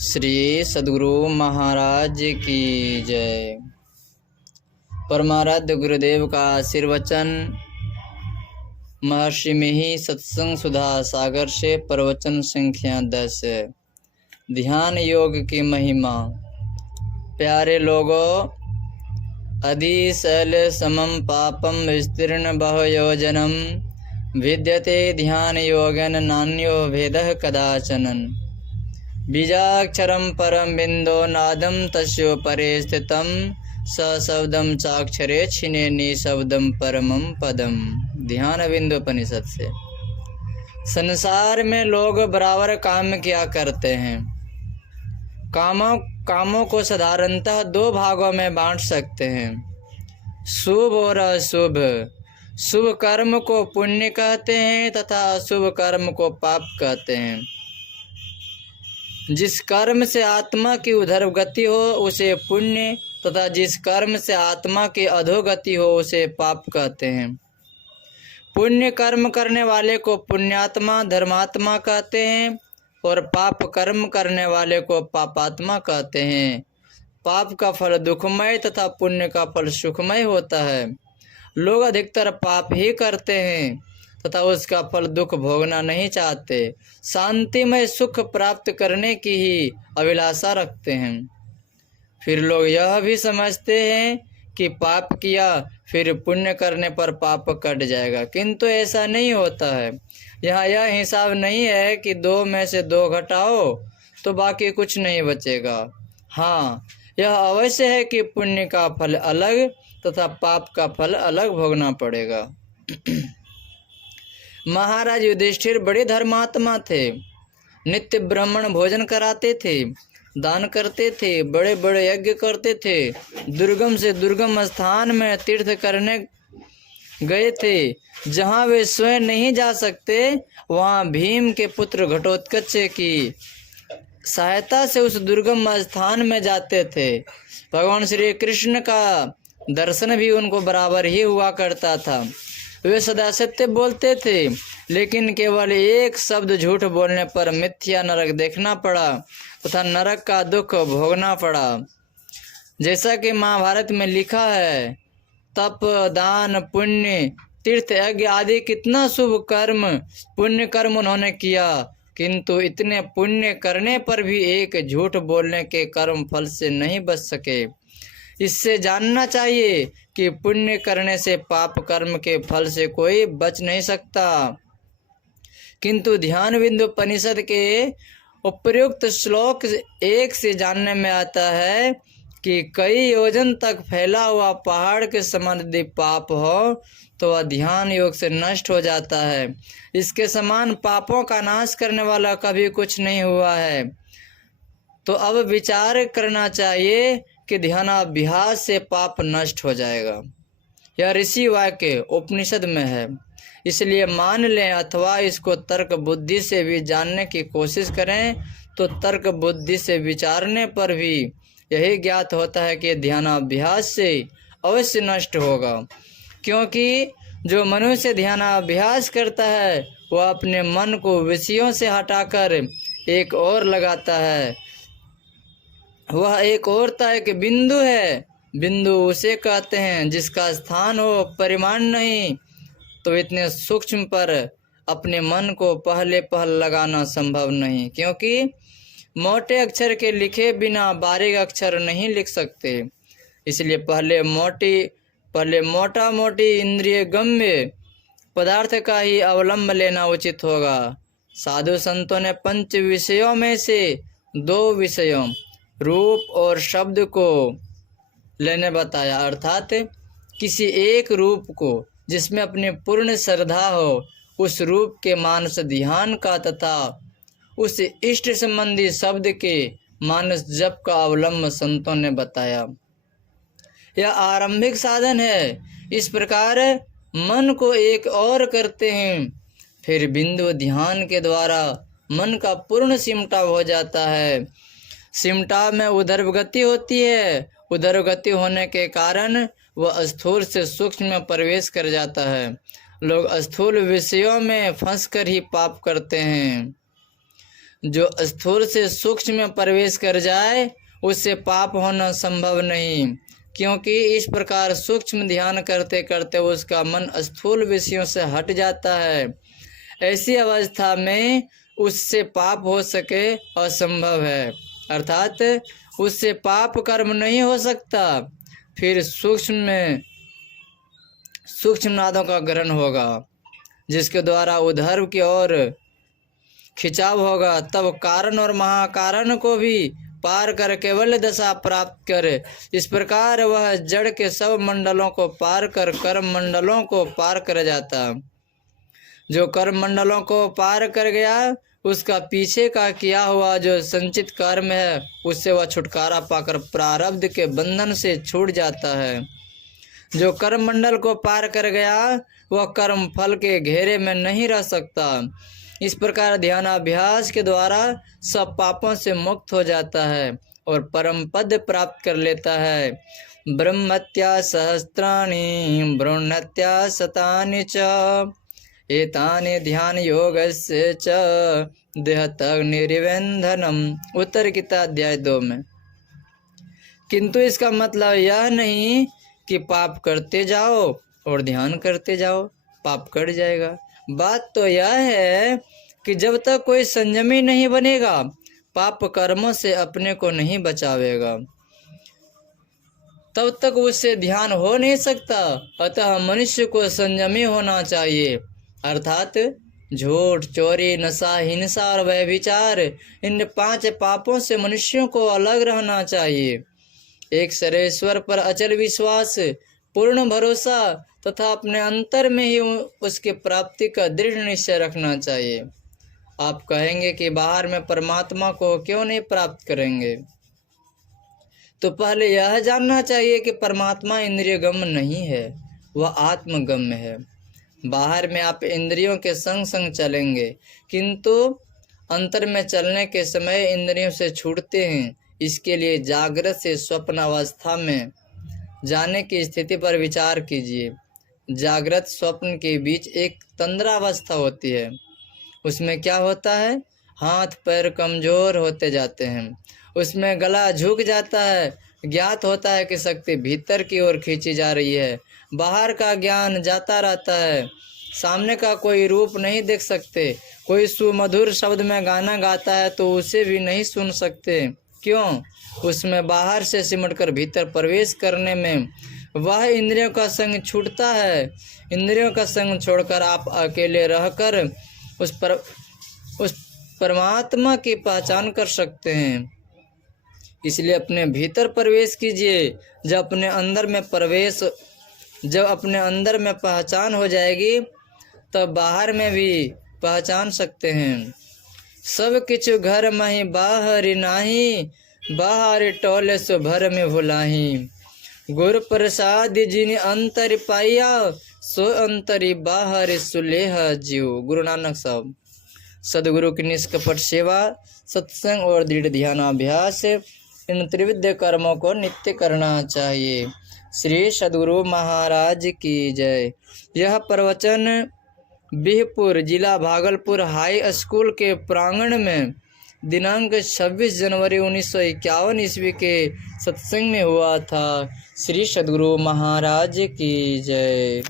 श्री सद्गुरु महाराज की जय। परमाराध्य गुरुदेव का आशीर्वचन महर्षि में ही सत्संग सुधा सागर से प्रवचन संख्या 10। ध्यान योग की महिमा। प्यारे लोगों, अधि शैल समम पापम विस्तीर्ण बहुयोजनम विद्यते ध्यान योगन नान्यो भेदः कदाचन। बीजाक्षरम परम बिंदो नादम तस्यो परे स्थितम स शब्दम चाक्षरे छिने निशब्दम परमम पदम। ध्यान बिंदोपनिषद से। संसार में लोग बराबर काम किया करते हैं। कामों को साधारणतः दो भागों में बांट सकते हैं, शुभ और अशुभ। शुभ कर्म को पुण्य कहते हैं तथा अशुभ कर्म को पाप कहते हैं। जिस कर्म से आत्मा की उधर्वगति हो उसे पुण्य तथा जिस कर्म से आत्मा की अधोगति हो उसे पाप कहते हैं। पुण्य कर्म करने वाले को पुण्यात्मा धर्मात्मा कहते हैं और पाप कर्म करने वाले को पापात्मा कहते हैं। पाप का फल दुखमय तथा पुण्य का फल सुखमय होता है। लोग अधिकतर पाप ही करते हैं तथा उसका फल दुख भोगना नहीं चाहते। शांतिमय सुख प्राप्त करने की ही अभिलाषा रखते हैं। फिर लोग यह भी समझते हैं कि पाप किया फिर पुण्य करने पर पाप कट जाएगा, किंतु ऐसा नहीं होता है। यहाँ यह हिसाब नहीं है कि 2 में से 2 घटाओ तो बाकी कुछ नहीं बचेगा। हाँ, यह अवश्य है कि पुण्य का फल अलग तथा पाप का फल अलग भोगना पड़ेगा। महाराज युधिष्ठिर बड़े धर्मात्मा थे। नित्य ब्राह्मण भोजन कराते थे, दान करते थे, बड़े बड़े यज्ञ करते थे, दुर्गम से दुर्गम स्थान में तीर्थ करने गए थे। जहाँ वे स्वयं नहीं जा सकते वहाँ भीम के पुत्र घटोत्कच की सहायता से उस दुर्गम स्थान में जाते थे। भगवान श्री कृष्ण का दर्शन भी उनको बराबर ही हुआ करता था। वे सदा सत्य बोलते थे, लेकिन केवल एक शब्द झूठ बोलने पर मिथ्या नरक देखना पड़ा तथा नरक का दुख भोगना पड़ा। जैसा कि महाभारत में लिखा है, तप दान पुण्य तीर्थ यज्ञ आदि कितना शुभ कर्म पुण्य कर्म उन्होंने किया, किंतु इतने पुण्य करने पर भी एक झूठ बोलने के कर्म फल से नहीं बच सके। इससे जानना चाहिए कि पुण्य करने से पाप कर्म के फल से कोई बच नहीं सकता। किंतु ध्यान बिंदोपनिषद के उपर्युक्त श्लोक 1 से जानने में आता है कि कई योजन तक फैला हुआ पहाड़ के समान यदि पाप हो तो वह ध्यान योग से नष्ट हो जाता है। इसके समान पापों का नाश करने वाला कभी कुछ नहीं हुआ है। तो अब विचार करना चाहिए कि ध्यानाभ्यास से पाप नष्ट हो जाएगा। यह ऋषि वाक्य उपनिषद में है, इसलिए मान लें अथवा इसको तर्क बुद्धि से भी जानने की कोशिश करें तो तर्क बुद्धि से विचारने पर भी यही ज्ञात होता है कि ध्यानाभ्यास से अवश्य नष्ट होगा। क्योंकि जो मनुष्य ध्यानाभ्यास करता है वह अपने मन को विषयों से हटाकर एक ओर लगाता है। वह एक और एक बिंदु है। बिंदु उसे कहते हैं जिसका स्थान हो परिमाण नहीं। तो इतने सूक्ष्म पर अपने मन को पहले लगाना संभव नहीं, क्योंकि मोटे अक्षर के लिखे बिना बारीक अक्षर नहीं लिख सकते। इसलिए पहले मोटा मोटी इंद्रिय गम्य पदार्थ का ही अवलंब लेना उचित होगा। साधु संतों ने 5 विषयों में से 2 विषयों रूप और शब्द को लेने बताया, अर्थात किसी एक रूप को जिसमें अपनी पूर्ण श्रद्धा हो, उस रूप के मानस ध्यान का तथा उस इष्ट संबंधी शब्द के मानस जप का अवलंब संतों ने बताया। यह आरंभिक साधन है। इस प्रकार मन को एक और करते हैं, फिर बिंदु ध्यान के द्वारा मन का पूर्ण सिमटा हो जाता है। सिमटा में उधर्वगति होती है। उधर्वगति होने के कारण वह स्थूल से सूक्ष्म में प्रवेश कर जाता है। लोग स्थूल विषयों में फंसकर ही पाप करते हैं। जो स्थूल से सूक्ष्म में प्रवेश कर जाए उससे पाप होना संभव नहीं, क्योंकि इस प्रकार सूक्ष्म ध्यान करते करते उसका मन स्थूल विषयों से हट जाता है। ऐसी अवस्था में उससे पाप हो सके असंभव है, अर्थात उससे पाप कर्म नहीं हो सकता। फिर सूक्ष्म नादों का ग्रहण होगा, जिसके द्वारा उधर्व की ओर खिंचाव होगा। तब कारण और महाकारण को भी पार कर केवल दशा प्राप्त करे। इस प्रकार वह जड़ के सब मंडलों को पार कर कर्म मंडलों को पार कर जाता। जो कर्म मंडलों को पार कर गया उसका पीछे का किया हुआ जो संचित कर्म है उससे वह छुटकारा पाकर प्रारब्ध के बंधन से छूट जाता है। जो कर्म मंडल को पार कर गया वह कर्म फल के घेरे में नहीं रह सकता। इस प्रकार ध्यानाभ्यास के द्वारा सब पापों से मुक्त हो जाता है और परम पद प्राप्त कर लेता है। ब्रह्मत्या सहस्त्राणि ब्रूणत्या शतानि च एतानि ध्यान योगस्य च देहतग्निरिवेन्धनम। उत्तर गीता अध्याय 2 में। किंतु इसका मतलब यह नहीं कि पाप करते जाओ और ध्यान करते जाओ, पाप कट जाएगा। बात तो यह है कि जब तक कोई संयमी नहीं बनेगा, पाप कर्मों से अपने को नहीं बचावेगा, तब तक उससे ध्यान हो नहीं सकता। अतः मनुष्य को संयमी होना चाहिए, अर्थात झूठ, चोरी, नशा, हिंसा और व्यभिचार, इन 5 पापों से मनुष्यों को अलग रहना चाहिए। एक सर्वेश्वर पर अचल विश्वास, पूर्ण भरोसा तथा अपने अंतर में ही उसकी प्राप्ति का दृढ़ निश्चय रखना चाहिए। आप कहेंगे कि बाहर में परमात्मा को क्यों नहीं प्राप्त करेंगे? तो पहले यह जानना चाहिए कि परमात्मा इंद्रिय गम्य नहीं है, वह आत्मगम्य है। बाहर में आप इंद्रियों के संग संग चलेंगे, किंतु अंतर में चलने के समय इंद्रियों से छूटते हैं। इसके लिए जागृत से स्वप्न अवस्था में जाने की स्थिति पर विचार कीजिए। जागृत स्वप्न के बीच एक तंद्रावस्था होती है। उसमें क्या होता है? हाथ पैर कमजोर होते जाते हैं, उसमें गला झुक जाता है। ज्ञात होता है कि शक्ति भीतर की ओर खींची जा रही है, बाहर का ज्ञान जाता रहता है। सामने का कोई रूप नहीं देख सकते। कोई सुमधुर शब्द में गाना गाता है तो उसे भी नहीं सुन सकते। क्यों? उसमें बाहर से सिमटकर भीतर प्रवेश करने में वह इंद्रियों का संग छूटता है। इंद्रियों का संग छोड़कर आप अकेले रहकर उस परमात्मा की पहचान कर सकते हैं। इसलिए अपने भीतर प्रवेश कीजिए। जब अपने अंदर में पहचान हो जाएगी तब बाहर में भी पहचान सकते हैं। सब किछु घर मही बाहरी नाही, बाहर टोले सो भर में भुलाही। गुरु प्रसाद जिन अंतर पाइया, सो अंतरी बाहर सुलेह जीव। गुरु नानक साहब। सदगुरु की निष्कपट सेवा, सत्संग और दृढ़ ध्यानाभ्यास, इन त्रिविध कर्मों को नित्य करना चाहिए। श्री सदगुरु महाराज की जय। यह प्रवचन बिहपुर जिला भागलपुर हाई स्कूल के प्रांगण में दिनांक 26 जनवरी 1951 ईस्वी के सत्संग में हुआ था। श्री सदगुरु महाराज की जय।